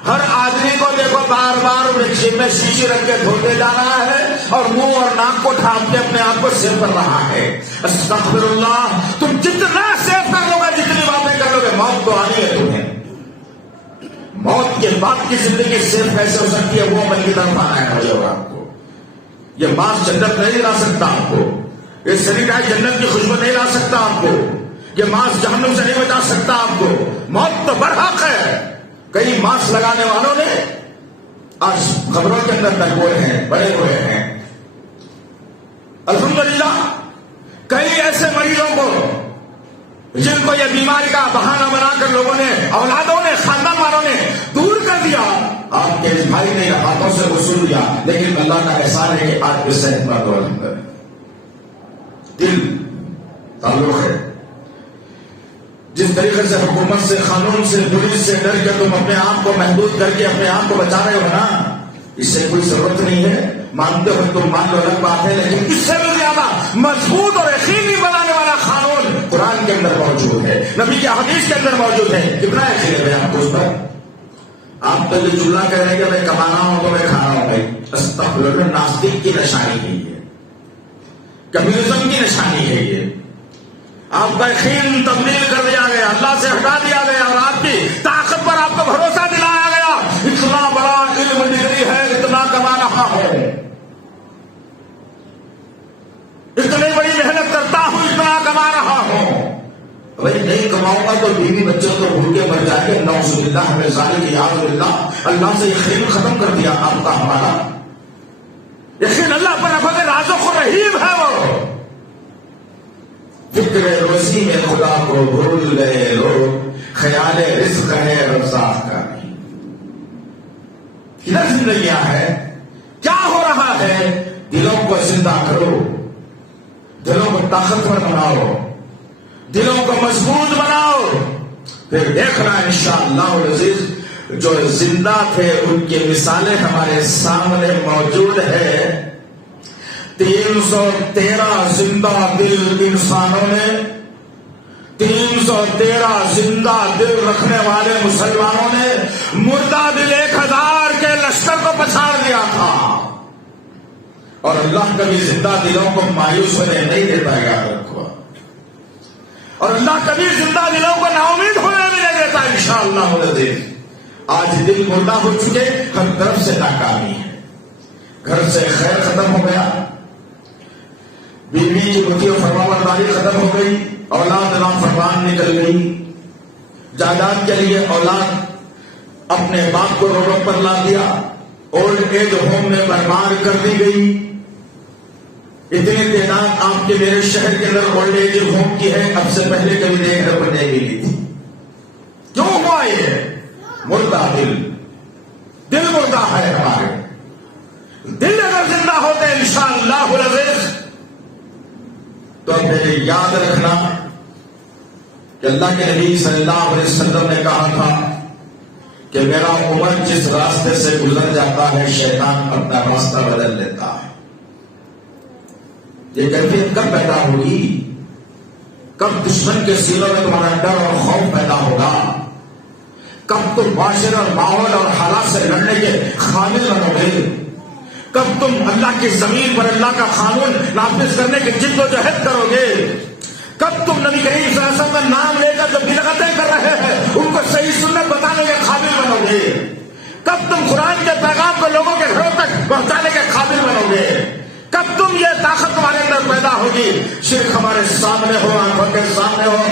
ہر آدمی کو دیکھو بار بار رکشے میں شیشے رکھ کے دھوتے جا رہا ہے اور منہ اور ناک کو ڈھانپ کے اپنے آپ کو سیو کر رہا ہے. استغفر اللہ. تم جتنا سیو کر لو گے, جتنی باتیں کر لو گے, موت تو آنی ہے تمہیں. موت کے بعد کی زندگی سیف کیسے ہو سکتی ہے؟ وہ عمل کی طرف آنا ہے مجھے اور آپ کو. یہ ماسک جنت نہیں لا سکتا آپ کو, یہ سینیٹائز جنت کی خوشبو نہیں لا سکتا آپ کو, یہ ماسک جہنم سے نہیں بچا سکتا آپ کو. موت تو برحق ہے. کئی ماسک لگانے والوں نے آج خبروں کے اندر تک ہوئے ہیں, بڑے ہوئے ہیں. الحمدللہ کئی ایسے مریضوں کو جن کو یہ بیماری کا بہانہ بنا کر لوگوں نے, اولادوں نے, خاندان والوں نے دور کر دیا. آپ کے اس بھائی نے ہاتھوں سے وصول دیا, لیکن اللہ کا احسان ہے کہ آج اس صحت مند اور اندر دل تعلق ہے. جس طریقے سے حکومت سے, قانون سے, پولیس سے ڈر کے تم اپنے آپ کو محدود کر کے اپنے آپ کو بچا رہے ہو نا, اس سے کوئی ضرورت نہیں ہے. مانتے ہو تم مان لو, الگ بات ہے, لیکن اس سے بھی زیادہ مضبوط اور یقینی بنانے والا قانون قرآن کے اندر موجود ہے, نبی کی حدیث کے اندر موجود ہے. کتنا یقین ہے آپ کو اس پر؟ آپ تو یہ جملہ کہہ رہے ہیں کہ میں کمانا ہوں تو میں کھانا ہوں. بھائی استغفر اللہ, ناستک کی نشانی ہے یہ, کمیونزم کی نشانی ہے یہ. آپ کا یقین تبدیل کر دیا گیا, اللہ سے ہٹا دیا گیا, اور آپ کی طاقت پر آپ کو بھروسہ دلایا گیا. اتنا بڑا علم ڈگری ہے, اتنا کما رہا ہے, اتنی بڑی محنت کرتا ہوں, اتنا کما رہا ہوں. بھائی نہیں کماؤں گا تو بیوی بچوں کو بھول کے مر جائے گے. نعوذ باللہ من ذالک, یعوذ باللہ. اللہ سے یقین ختم کر دیا آپ کا ہمارا. یقین اللہ پر رکھو کہ رازق و رحیم ہے وہ. فکر روزی میں خدا کو بھول گئے لوگ, خیال رزق ہے رزاق کا نہیں. کدھر زندگیاں ہے, کیا ہو رہا ہے؟ دلوں کو زندہ کرو, دلوں کو طاقتور بناؤ, دلوں کو مضبوط بناؤ. پھر دیکھنا انشاءاللہ العزیز جو زندہ تھے ان کی مثالیں ہمارے سامنے موجود ہے. 313 زندہ دل انسانوں نے, 313 زندہ دل رکھنے والے مسلمانوں نے مردہ دل 1000 کے لشکر کو پچھاڑ دیا تھا. اور اللہ کبھی زندہ دلوں کو مایوس ہونے نہیں دیتا, یاد رکھو. اور اللہ کبھی زندہ دلوں کو نا امید ہونے بھی نہیں دیتا انشاءاللہ العزیز. آج دل مردہ ہو چکے, ہر طرف سے ناکامی ہے. گھر سے خیر ختم ہو گیا, بیوی کی بتی و فرمانبرداری ختم ہو گئی, اولاد نافرمان نکل گئی. جائیداد کے لیے اولاد اپنے باپ کو روڈوں پر لا دیا, اولڈ ایج ہوم میں برباد کر دی گئی. اتنی تعداد آپ کے میرے شہر کے اندر اولڈ ایج ہوم کی ہے, اب سے پہلے کبھی دیکھنے کو نہیں ملی تھی. کیوں ہوا یہ؟ مردہ دل, دل مردہ ہے ہمارے. دل اگر زندہ ہوتے انشاءاللہ العزیز تو پھر یاد رکھنا کہ اللہ کے نبی صلی اللہ علیہ وسلم نے کہا تھا کہ میرا عمر جس راستے سے گزر جاتا ہے شیطان اپنا راستہ بدل لیتا ہے. یہ کیفیت کب پیدا ہوگی؟ کب دشمن کے سینوں میں تمہارا ڈر اور خوف پیدا ہوگا؟ کب تم معاشرے اور ماحول اور حالات سے لڑنے کے قابل بنو گے؟ کب تم اللہ کی زمین پر اللہ کا قانون نافذ کرنے کی جد و جہد کرو گے؟ کب تم نبی کریم صلی اللہ علیہ وسلم کا نام لے کر جو بدعتیں کر رہے ہیں ان کو صحیح سنت بتانے کے قابل بنو گے؟ کب تم قرآن کے پیغام کو لوگوں کے گھروں تک پہنچانے کے قابل بنو گے؟ کب تم یہ طاقت تمہارے اندر پیدا ہوگی؟ شرک ہمارے سامنے ہو, آنکھوں کے سامنے ہو,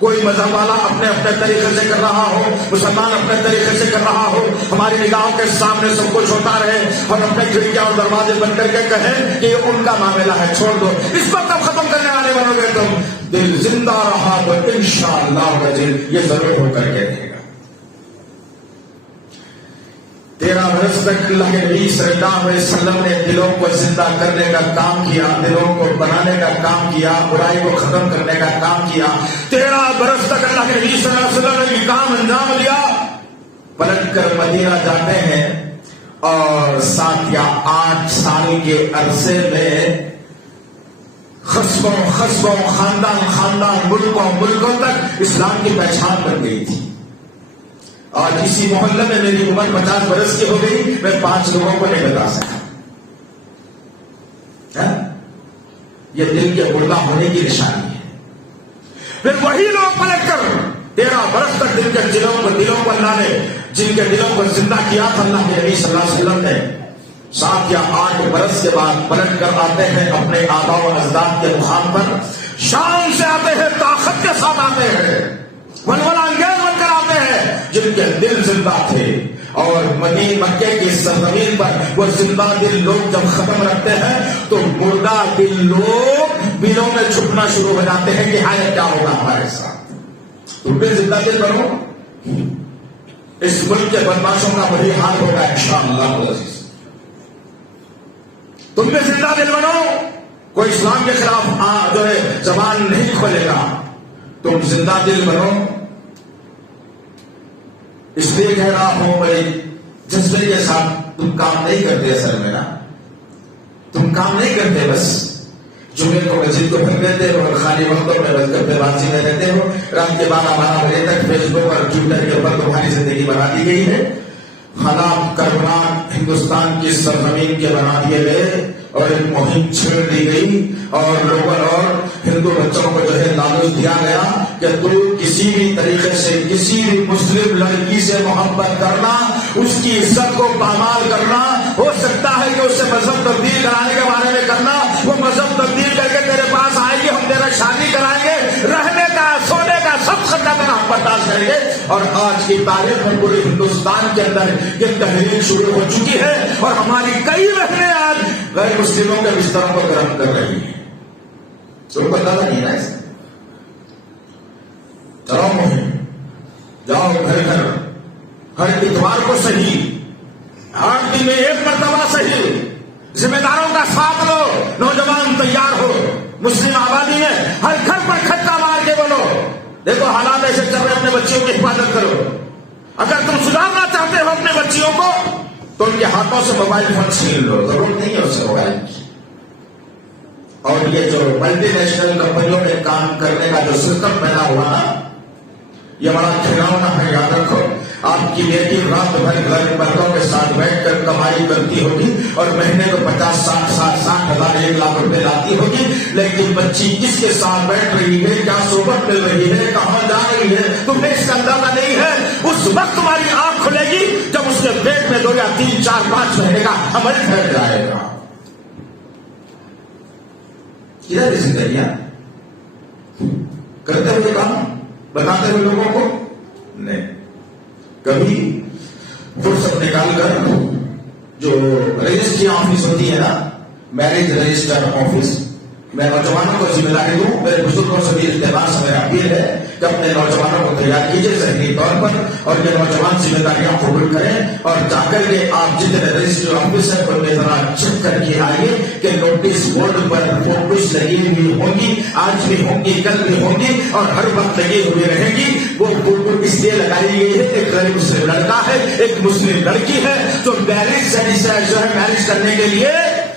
کوئی مذہب والا اپنے اپنے طریقے سے کر رہا ہو, مسلمان اپنے طریقے سے کر رہا ہو, ہماری نگاہوں کے سامنے سب کچھ ہوتا رہے اور اپنے کھڑکیاں اور دروازے بند کر کے کہیں کہ یہ ان کا معاملہ ہے, چھوڑ دو. اس کو کب ختم کرنے والے بنو گے تم؟ دل زندہ رہا تو انشاءاللہ یہ ضرور ہو کر کے رہے گا. 13 برس تک اللہ کے نبی صلی اللہ علیہ وسلم نے دلوں کو زندہ کرنے کا کام کیا, دلوں کو بنانے کا کام کیا, برائی کو ختم کرنے کا کام کیا. 13 برس تک اللہ کے نبی صلی اللہ علیہ وسلم نے یہ کام انجام دیا. پلٹ کر مدینہ جاتے ہیں, اور 7 یا 8 سال کے عرصے میں قصبوں خاندان ملکوں تک اسلام کی پہچان بن گئی تھی. اور اسی محلے میں میری عمر 50 برس کی ہو گئی، میں 5 لوگوں کو نہیں بتا سکا. یہ دل کے مردہ ہونے کی نشانی ہے. پھر وہی لوگ پلٹ کر 13 برس تک دلوں کو اللہ نے جن کے دلوں کو زندہ کیا تھا اللہ کے نبی صلی اللہ علیہ وسلم نے 7 یا 8 برس کے بعد پلٹ کر آتے ہیں اپنے آباء و اجداد کے مقام پر. شان سے آتے ہیں، طاقت کے ساتھ آتے ہیں، ولولہ انگیز بن کر آتے ہیں. جن کے دل زندہ تھے اور مکے کی سرزمین پر وہ زندہ دل لوگ جب ختم رکھتے ہیں تو مردہ دل لوگ بلوں میں چھپنا شروع ہو جاتے ہیں کہ ہائے کیا ہوگا ہمارے ساتھ. تم بھی زندہ دل بنو، اس ملک کے بدماشوں کا وہی حال ہوگا انشاءاللہ العزیز. تم بھی زندہ دل بنو، کوئی اسلام کے خلاف جو ہے زبان نہیں کھولے گا. تم زندہ دل بنو. اس لیے کہہ رہا ہوں بھائی جذبے کے ساتھ تم کام نہیں کرتے. اصل میں نا تم کام نہیں کرتے، بس جمعے کو مسجد کو پھر دیتے ہو اور خالی وقتوں میں بس گپے بازی میں رہتے ہو. رات کے 12 بجے تک فیس بک اور ٹویٹر کے اوپر تمہاری زندگی بنا دی گئی ہے. حالات کربلا ہندوستان کی سرزمین کے بنا دیے گئے اور ایک مہم چھیڑ دی گئی اور لوگوں اور ہندو بچوں کو جو ہے لالچ دیا گیا کہ تو کسی بھی طریقے سے کسی بھی مسلم لڑکی سے محبت کرنا، اس کی عزت کو پامال کرنا، ہو سکتا ہے کہ اس سے مذہب تبدیل کرانے کے بارے میں کرنا. وہ مذہب تبدیل کر کے تیرے پاس آئے گی، ہم تیرا شادی کرائیں گے، رہنے کا سونے کا سب خرچہ کرنا ہم برداشت کریں گے. اور آج کی تاریخ میں پورے ہندوستان کے اندر یہ تحریک شروع ہو چکی ہے اور ہماری کئی بہنیں آج غیر مسلموں کے بستروں کو گرم کر رہی ہیں. تم کو پتا نہیں نا اسے. چلو مہم جاؤ گھر گھر، ہر اتوار کو صحیح، 8 دن میں 1 مرتبہ صحیح، ذمہ داروں کا ساتھ لو، نوجوان تیار ہو. مسلم آبادی میں ہر گھر پر کھٹکا مار کے بولو دیکھو حالات ایسے چل رہے، اپنے بچیوں کی حفاظت کرو. اگر تم سدھارنا چاہتے ہو اپنے بچیوں کو تو ان کے ہاتھوں سے موبائل فون چھین لو، ضرورت نہیں ہے اسے موبائل کی. اور یہ جو ملٹی نیشنل کمپنیوں میں کام کرنے کا جو سسٹم پیدا ہوا نا، یہ بڑا کھلونا ہے. یاد رکھو آپ کی بیٹی رات بھر گھر مردوں کے ساتھ بیٹھ کر کمائی کرتی ہوگی اور مہینے کو 50-60 ہزار 1 لاکھ روپے لاتی ہوگی، لیکن بچی کس کے ساتھ بیٹھ رہی ہے، کیا صحبت مل رہی ہے، کہاں جا رہی ہے، تمہیں اس کا اندازہ نہیں ہے. اس وقت تمہاری آنکھ کھلے گی جب اس کے پیٹ میں 2 یا 3 4 5 مہینے کا عمل ٹھہر جائے گا. ادھر زندگیاں کرتے ہوئے کام بتاتے ہوئے لوگوں کو نہیں. کبھی فرصت نکال کر جو رجسٹری آفس ہوتی ہے نا، میرج رجسٹر آفس، میں نوجوانوں کو ذمہ داری دوں. میرے بزرگوں سے بھی اعتبار سے میرا اپیل ہے کہ اپنے نوجوانوں کو تیار کیجیے ذہنی طور پر اور یہ نوجوان ذمہ داریاں قبول کریں اور جا کر کے آپ جتنے رجسٹری آفس ہے ان میں ذرا چیک کر کے آئیے کہ نوٹس بورڈ پر فوٹوز لگی ہوئی ہوں گی، آج بھی ہوں گی، کل بھی ہوں گی اور ہر وقت لگی ہوئی رہیں گی. وہ فوٹو اس لیے لگائی گئی ہے ایک غیر مسلم لڑکا ہے، ایک مسلم لڑکی ہے جو میرج جو ہے میرج کرنے کے لیے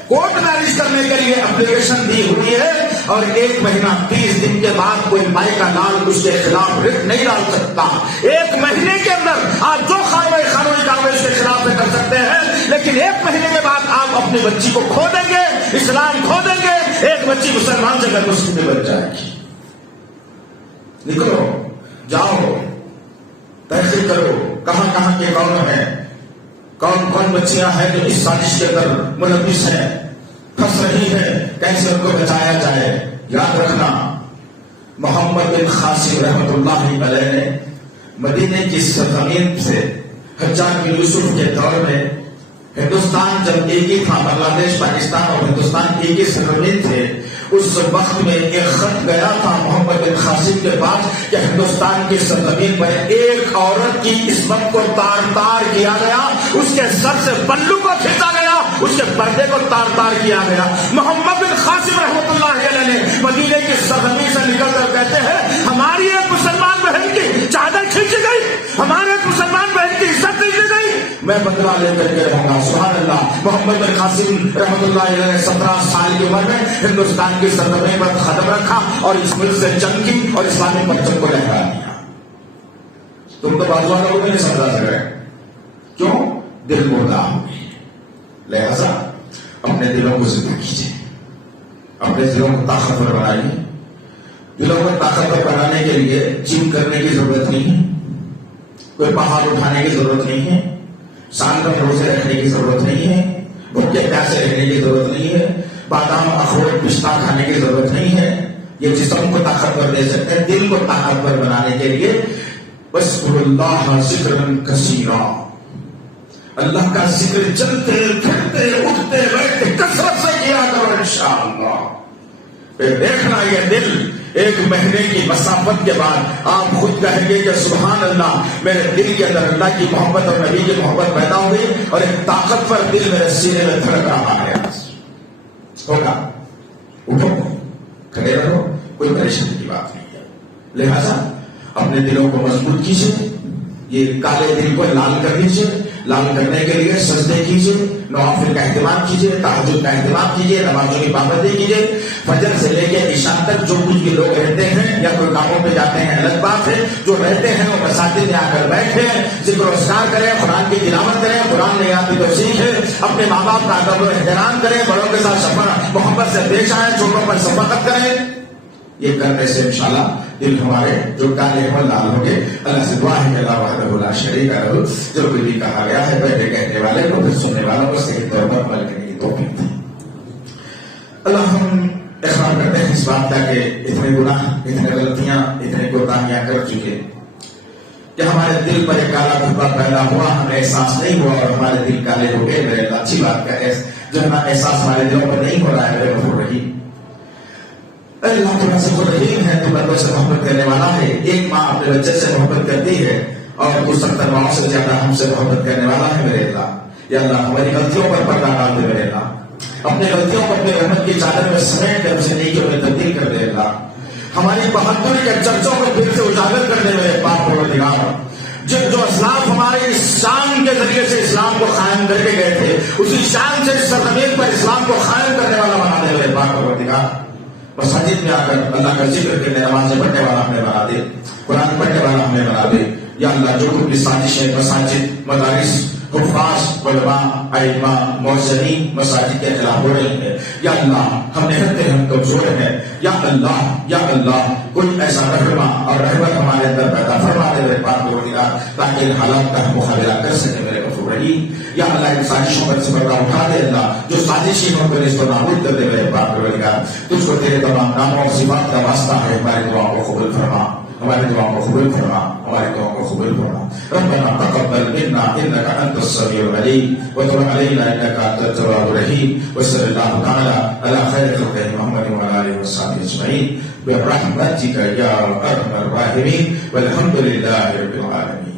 کورٹ میرج کرنے کے لیے اپلیکیشن دی ہوئی ہے اور 1 مہینہ 30 دن کے بعد کوئی مائی کا لال اس کے خلاف رٹ نہیں ڈال سکتا. 1 مہینے کے اندر آپ جو قانونی کارروائی اس کے خلاف کر سکتے ہیں، لیکن 1 مہینے کے بعد آپ اپنی بچی کو کھو دیں گے، اسلام کھو دیں گے. ایک بچی مسلمان سے غیر مسلم میں بچ جائے گی. نکلو، جاؤ، تحقیق کرو کہاں کہاں کے کون ہیں، کون بچیاں ہیں جو اس سازش کے اندر ملوث ہیں، پھنس رہی ہیں، کیسے ان کو بچایا جائے. یاد رکھنا محمد بن قاسم رحمۃ اللہ علیہ نے مدینے کی سرزمین سے حجاج بن یوسف کے دور میں ہندوستان جب ایک ہی تھا، بنگلہ دیش پاکستان اور ہندوستان ایک ہی سرزمین تھے، اس وقت میں ایک خط گیا تھا محمد بن قاسم کے پاس کہ ہندوستان کی سرزمین پر ایک عورت کی عصمت کو تار کیا گیا، اس کے سر سے پلو کو کھینچا گیا، اس کے پردے کو تار کیا گیا. محمد بن قاسم رحمۃ اللہ علیہ نے مدینے کی سرزمین سے نکل کر کہتے ہیں ہماری ایک مسلمان بہن کی چادر کھینچی گئی، ہمارے ایک مسلمان بہن کی عزت کھینچی گئی، میں بدلہ لے کر کے رہوں گا. سبحان اللہ. محمد بن قاسم رحمۃ اللہ علیہ نے 17 سال کی عمر میں ہندوستان کی سرزمین پر قدم رکھا اور اس ملک سے جنگ کی اور اسلامی پرچم کو لہرا دیا. تم تو بازو والوں کو نہیں سمجھا سکے. کیوں؟ دل مردہ ہو گئی. لہذا اپنے دلوں کو زندہ کیجیے, اپنے دلوں کو طاقتور بنائیے. دلوں کو طاقتور بنانے کے لیے جم کرنے کی ضرورت نہیں ہے, کوئی پہاڑ اٹھانے کی ضرورت نہیں ہے, سال میں روزے رکھنے کی ضرورت نہیں ہے, بھوکے پیاسے رہنے کی ضرورت نہیں ہے, بادام اخروٹ پستہ کھانے کی ضرورت نہیں ہے. یہ جسم کو طاقتور دے سکتے ہیں. دل کو طاقتور بنانے کے لیے بس اللہ ذکرن کثیرا, اللہ کا ذکر چلتے پھرتے اٹھتے بیٹھتے کثرت سے کیا کرو انشاءاللہ. پھر دیکھنا یہ دل ایک مہینے کی مسافت کے بعد آپ خود کہیں گے کہ سبحان اللہ, میرے دل کے اندر اللہ کی محبت اور نبی کی محبت پیدا ہو گئی اور ایک طاقتور دل میرے سینے میں دھڑک رہا ہے. ہوگا. اٹھو, کھڑے رہو, کوئی پریشانی کی بات نہیں ہے. لہذا اپنے دلوں کو مضبوط کیجیے, یہ کالے دل کو لال کر دیجیے. لال کرنے کے لیے سجدے کیجیے, نوافل کا اہتمام کیجیے, تہجد کا اہتمام کیجیے, نمازوں کی پابندی کیجیے. فجر سے لے کے عشاء تک جو کچھ بھی لوگ رہتے ہیں یا کوئی کاموں پہ جاتے ہیں الگ بات ہے, جو رہتے ہیں وہ مساجد میں آ کر بیٹھے, ذکر و اذکار کریں, قرآن کی تلاوت کریں, قرآن نہیں آتی تو سیکھیں, اپنے ماں باپ کا ادب و احترام کریں, بڑوں کے ساتھ شفقت محبت سے پیش آئیں, چھوٹوں پر شفقت کریں. یہ کرنے سے انشاءاللہ دل ہمارے جو کالے ہیں لال ہوں گے. اللہ سے دعا ہے کہ اللہ وحدہ لا شریک لہ, جو کچھ بھی کہا گیا ہے پہلے کہنے والے کو پھر سننے والوں کو صحیح طور پر عمل کرنے کی توفیق دے. اللہ ہم اقرار کرتے ہیں اس بات کا کہ اتنے گناہ, اتنے غلطیاں, اتنے کوتاہیاں کر چکے کہ ہمارے دل پر ایک کالا دھبا پیدا ہوا, ہمیں احساس نہیں ہوا اور ہمارے دل کالے ہو گئے. میرے اچھی بات کا ہے جو احساس ہمارے دلوں پر نہیں ہو رہا ہے میرے غفور رحیم. اللہ تمہیں سے غفور رحیم ہے, تم بچوں سے محبت کرنے والا ہے. ایک ماں اپنے بچے سے محبت کرتی ہے اور تو 70 ماؤں سے زیادہ ہم سے محبت کرنے والا ہے میرے اللہ. یا اللہ ہماری غلطیوں پر پردہ ڈال دے میرے اللہ, اپنے غلطیوں کو اپنے رحمت کی چادر میں سمیٹ کر اسے نیکیوں میں تبدیل کر دے اللہ. ہماری بہادری کے چرچوں کو پھر سے اجاگر کر دے میرے پاک پروردگار. جو اسلاف ہمارے اس شان کے ذریعے سے اسلام کو قائم کر کے گئے تھے, اسی شان سے اس سرزمین پر اسلام کو قائم کرنے والا بنا دے میرے پاک پروردگار. مساجد میں آ کر اللہ کا ذکر کرنے, نمازیں پڑھنے والا ہمیں بنا دے, قرآن پڑھنے والا ہمیں بنا دے. یا اللہ جو کچھ بھی سازشیں مساجد, مدارس, حفاظ, علماء, ائمہ, مؤذنین مساجد کے خلاف ہو رہی ہے, یا اللہ ہم نہتے ہم کمزور ہیں. یا اللہ کوئی ایسا رحمہ اور رحمت ہمارے اندر پیدا فرما دے میرے پاک پروردگار, تاکہ ان حالات کا ہم مقابلہ کر سکیں میرے غفور رحیم. یا اللہ ان سازشوں پر سے پردہ اٹھا دے اللہ, جو سازشی ہوں کو نصب و نابود کر دے میرے پاک پروردگار. تجھ کو تیرے تمام ناموں اور صفات کا واسطہ ہے, ہماری دعاؤں کو قبول فرما, ہماری دعاؤں کو قبول فرما, ہماری دعاؤں کو قبول فرما. ربنا تقبل منا انك انت السميع العليم وتب علينا انك انت التواب الرحيم. وصلى الله تعالى على خير خلقه محمد وعلى اله وصحبه اجمعين برحمتك يا ارحم الراحمين والحمد لله رب العالمين.